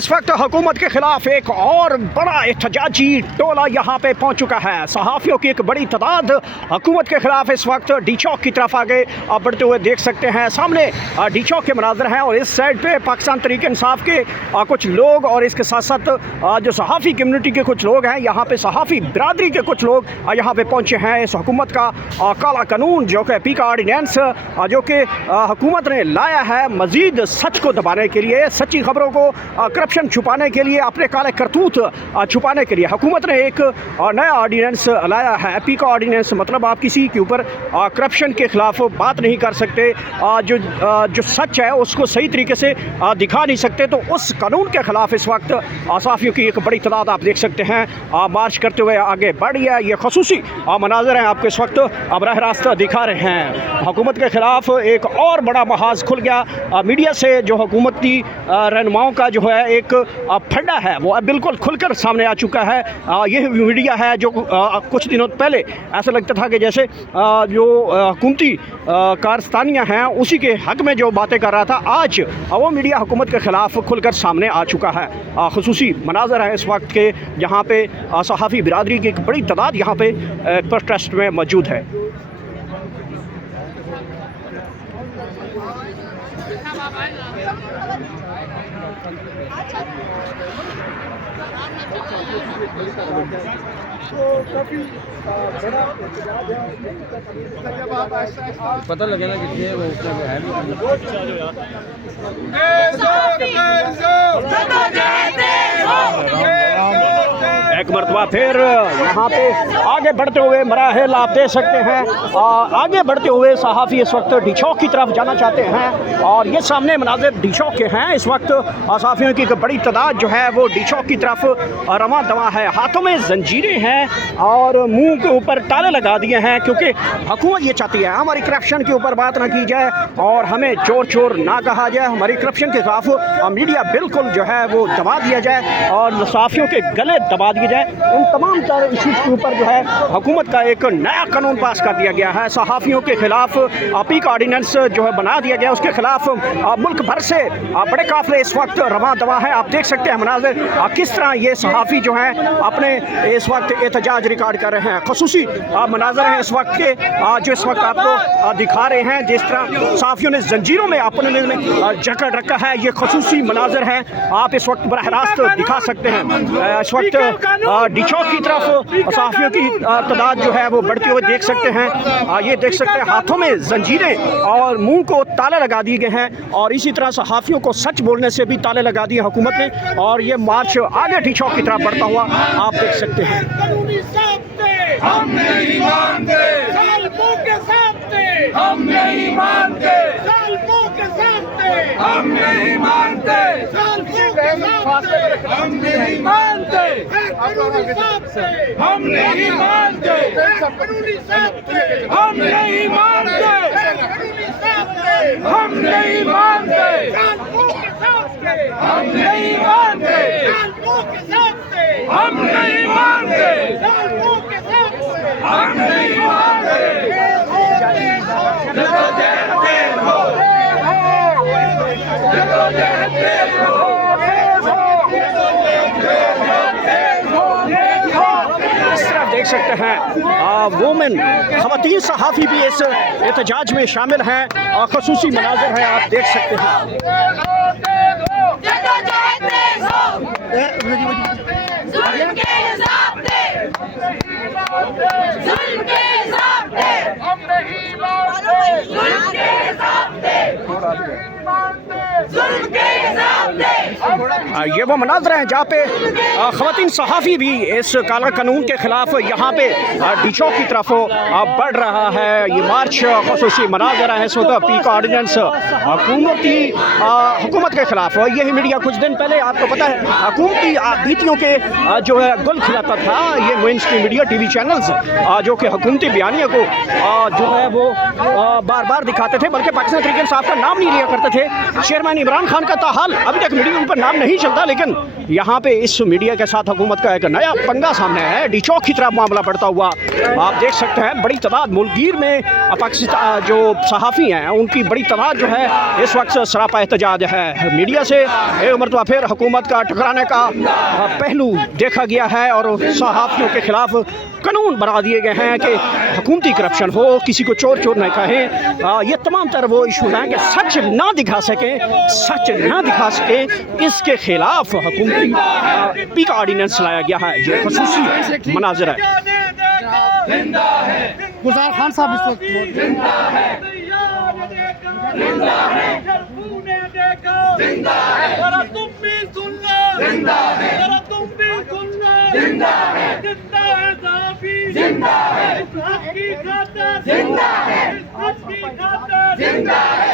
इस वक्त हुकूमत के खिलाफ एक और बड़ा एहतजाजी टोला यहाँ पे पहुँच चुका है। सहाफ़ियों की एक बड़ी तादाद हुकूमत के खिलाफ इस वक्त डी चौक की तरफ आगे बढ़ते हुए देख सकते हैं। सामने डी चौक के मनाज़र हैं और इस साइड पे पाकिस्तान तहरीक इंसाफ के कुछ लोग और इसके साथ साथ जो सहाफ़ी कम्युनिटी के कुछ लोग हैं, यहाँ पे सहाफ़ी बिरादरी के कुछ लोग यहाँ पे पहुँचे हैं। इस हुकूमत का काला कानून जो कि पीका ऑर्डिनेंस जो कि हुकूमत ने लाया है मज़ीद सच को दबाने के लिए, सच्ची खबरों को, करप्शन छुपाने के लिए, अपने काले करतूत छुपाने के लिए हुकूमत ने एक नया ऑर्डिनेंस लाया है। पीका ऑर्डिनेंस मतलब आप किसी के ऊपर करप्शन के ख़िलाफ़ बात नहीं कर सकते, जो सच है उसको सही तरीके से दिखा नहीं सकते। तो उस कानून के ख़िलाफ़ इस वक्त सहाफ़ियों की एक बड़ी तादाद आप देख सकते हैं मार्च करते हुए आगे बढ़ रही है। ये खसूसी मनाज़र हैं आपको इस वक्त बराह रास्त दिखा रहे हैं। हुकूमत के ख़िलाफ़ एक और बड़ा महाज खुल गया मीडिया से। जो हुकूमती रहनुमाओं का जो है एक फंडा है वो अब बिल्कुल खुलकर सामने आ चुका है। ये मीडिया है जो कुछ दिनों पहले ऐसा लगता था कि जैसे जो हुकूमती कारस्तानियाँ हैं उसी के हक़ में जो बातें कर रहा था, आज वो मीडिया हुकूमत के ख़िलाफ़ खुलकर सामने आ चुका है। ख़ुसूसी मनाज़र है इस वक्त के जहाँ पे सहाफ़ी बिरादरी की एक बड़ी तादाद यहाँ पे प्रोटेस्ट में मौजूद है। पता लगे ना कितने वो है एक मरतबा फिर यहाँ पे आगे बढ़ते हुए मराहिल आप देख सकते हैं। आगे बढ़ते हुए सहाफ़ी इस वक्त डी चौक की तरफ जाना चाहते हैं और ये सामने मनाज़िर डी चौक के हैं। इस वक्त सहाफ़ियों की एक बड़ी तादाद जो है वो डी चौक की तरफ रवां दवा है। हाथों में जंजीरें हैं और मुंह के ऊपर ताले लगा दिए हैं, क्योंकि हुकूमत ये चाहती है हमारी करप्शन के ऊपर बात ना की जाए और हमें चोर चोर ना कहा जाए। हमारी करप्शन के खिलाफ मीडिया बिल्कुल जो है वो दबा दिया जाए और सहाफ़ियों के गले दबा दिए जाए। उन तमाम तरह इश्यूज़ के ऊपर जो है हुकूमत का एक नया कानून पास कर दिया गया है। सहाफ़ियों के खिलाफ पीका ऑर्डिनेंस जो है बना दिया गया, उसके खिलाफ मुल्क भर से बड़े काफ़िले इस वक्त रवां दवा है। आप देख सकते हैं मनाज़िर किस तरह ये सहाफ़ी जो हैं अपने इस वक्त एहतजाज रिकॉर्ड कर रहे हैं। खसूसी मनाज़र हैं इस वक्त के जो इस वक्त आपको दिखा रहे हैं। जिस तरह सहाफ़ियों ने जंजीरों में अपने में जकड़ रखा है, ये खसूसी मनाज़र हैं आप इस वक्त बराह रास्त दिखा सकते हैं। इस वक्त डी चौक की तरफ सहाफ़ियों की तादाद जो है वो बढ़ते हुए देख सकते हैं। ये देख सकते हैं हाथों में जंजीरें और मुंह को ताले लगा दिए गए हैं और इसी तरह सहाफ़ियों को सच बोलने से भी ताले लगा दिए हुकूमत ने। और ये मार्च आगे डी चौक की तरफ बढ़ता हुआ आप देख सकते हैं। हम नहीं मानते, साल्पों के सामने हम नहीं मानते, साल्पों के सामने हम नहीं मानते, साल्पों के सामने हम नहीं मानते, कानूनी सामने हम नहीं मानते, कानूनी सामने हम नहीं मानते, कानूनी सामने हम नहीं मानते, साल्पों के सामने हम नहीं मानते, साल्पों के सामने हम नहीं मानते, साल्पों के हम नहीं मानते। इस तरफ देख सकते हैं वुमेन ख़वातीन सहाफ़ी भी इस एहतजाज में शामिल हैं और खसूसी मनाज़र हैं आप देख सकते हैं। ये वो मनाज़र हैं जहाँ पे ख़वातीन सहाफ़ी भी इस काला कानून के ख़िलाफ़ यहाँ पे डी चौक की तरफ बढ़ रहा है। ये मार्च ख़ुसूसी मनाज़र है इस वक्त पीका ऑर्डिनेंस हुकूमत के ख़िलाफ़। यही मीडिया कुछ दिन पहले आपको पता है हुकूमती नीतियों के जो है गुल खिलाता था। ये मेनस्ट्रीम मीडिया टीवी चैनल्स जो कि हुकूमती बयानिया को जो है वो बार बार दिखाते थे, बल्कि पाकिस्तान तहरीक इंसाफ का नाम नहीं लिया करते थे। चेयरमैन इमरान खान का ताहाल अभी तक मीडिया पर नाम नहीं चलता, लेकिन यहाँ पे इस मीडिया के साथ हुकूमत का एक नया पंगा सामने है। डी चौक की तरफ मामला बढ़ता हुआ आप देख सकते हैं। बड़ी तादाद मुल्कगीर में जो सहाफ़ी हैं उनकी बड़ी तादाद जो है इस वक्त सरापा एहतजाज है। मीडिया से एक मरतबा फिर हुकूमत का टकराने का पहलू देखा गया है और सहाफ़ियों के ख़िलाफ़ कानून बना दिए गए हैं कि हुकूमती करप्शन हो, किसी को चोर चोर नहीं कहें। ये तमाम तर वो इशूज़ हैं कि सच ना दिखा सकें, इसके ख़िलाफ़ हुकूमती पी का ऑर्डीनेंस लाया गया है। ये ख़ुसूसी मनाज़र है। गुलजार खान साहब इस वक्त तुम भी सुन लो, तुम भी सुन लो, जिंदा है साफी, जिंदा है हक की खातिर, जिंदा है हक की खातिर, जिंदा है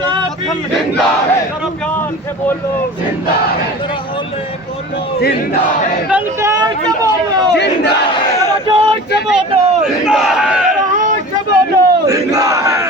साफी, जिंदा है जरा प्यार से बोलो, जिंदा है जरा होले बोलो, जिंदा है कलकार से बोलो, जिंदा है जरा जोर से बोलो, जिंदा है जरा होश से बोलो, जिंदा है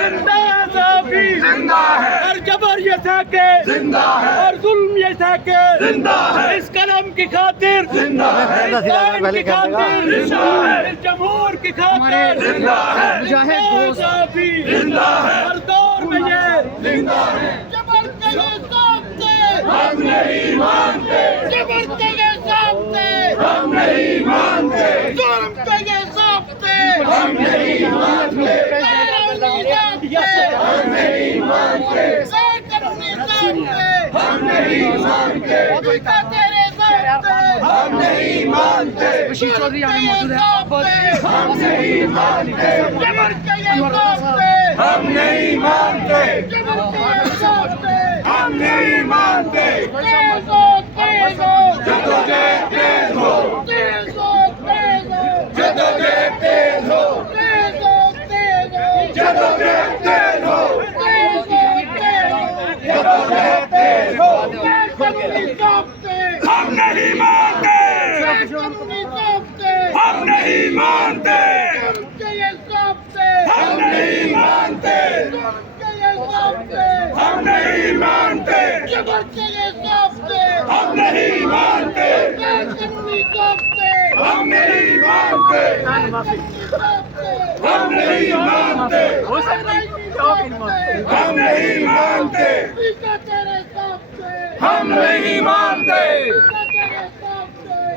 साफी, जिंदा है और जबर ये सके, जिंदा है और जुल्म ये सके, जिंदा है इस कलम की खातिर, जिंदा है इस आइन की खातिर, जिंदा है इस जमहूर की खातिर, जिंदा है मुजाहिद साफी, जिंदा है हर दौर में ये जिंदा है। जबर के ये सामने हम नहीं मानते, जबर के ये सामने हम नहीं मानते, जुल्म के ये सामने हम नहीं मानते, हम नहीं मानते, हम नहीं मानते, तेरे सामने हम नहीं मानते, बशीर चौधरी यहाँ मौजूद है। हम नहीं मानते, जबर के ये सामने हम नहीं मानते, जबर के ये सामने हम नहीं मानते, तेज हो जदोजहद तेज हो, तेज हो जदोजहद तेज हो, जदोजहद तेज हो, हम नहीं मानते, हम नहीं मानते, हम नहीं मानते, हम नहीं मानते, हम नहीं मानते, हम नहीं मानते, हम नहीं मानते, हम नहीं मानते, हम नहीं मानते,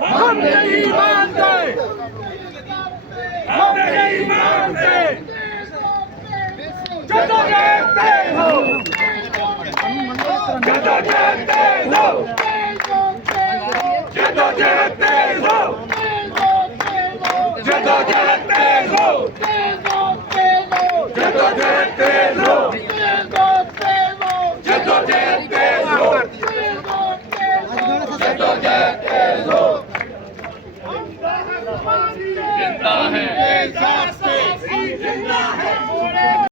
हम नहीं मानते, हम नहीं मानते, जदोजहद तेज हो, जदोजहद तेज हो, जदोजहद तेज हो, जदोजहद तेज हो, जदोजहद तेज हो, जदोजहद तेज हो, जदोजहद तेज हो, जिंदा है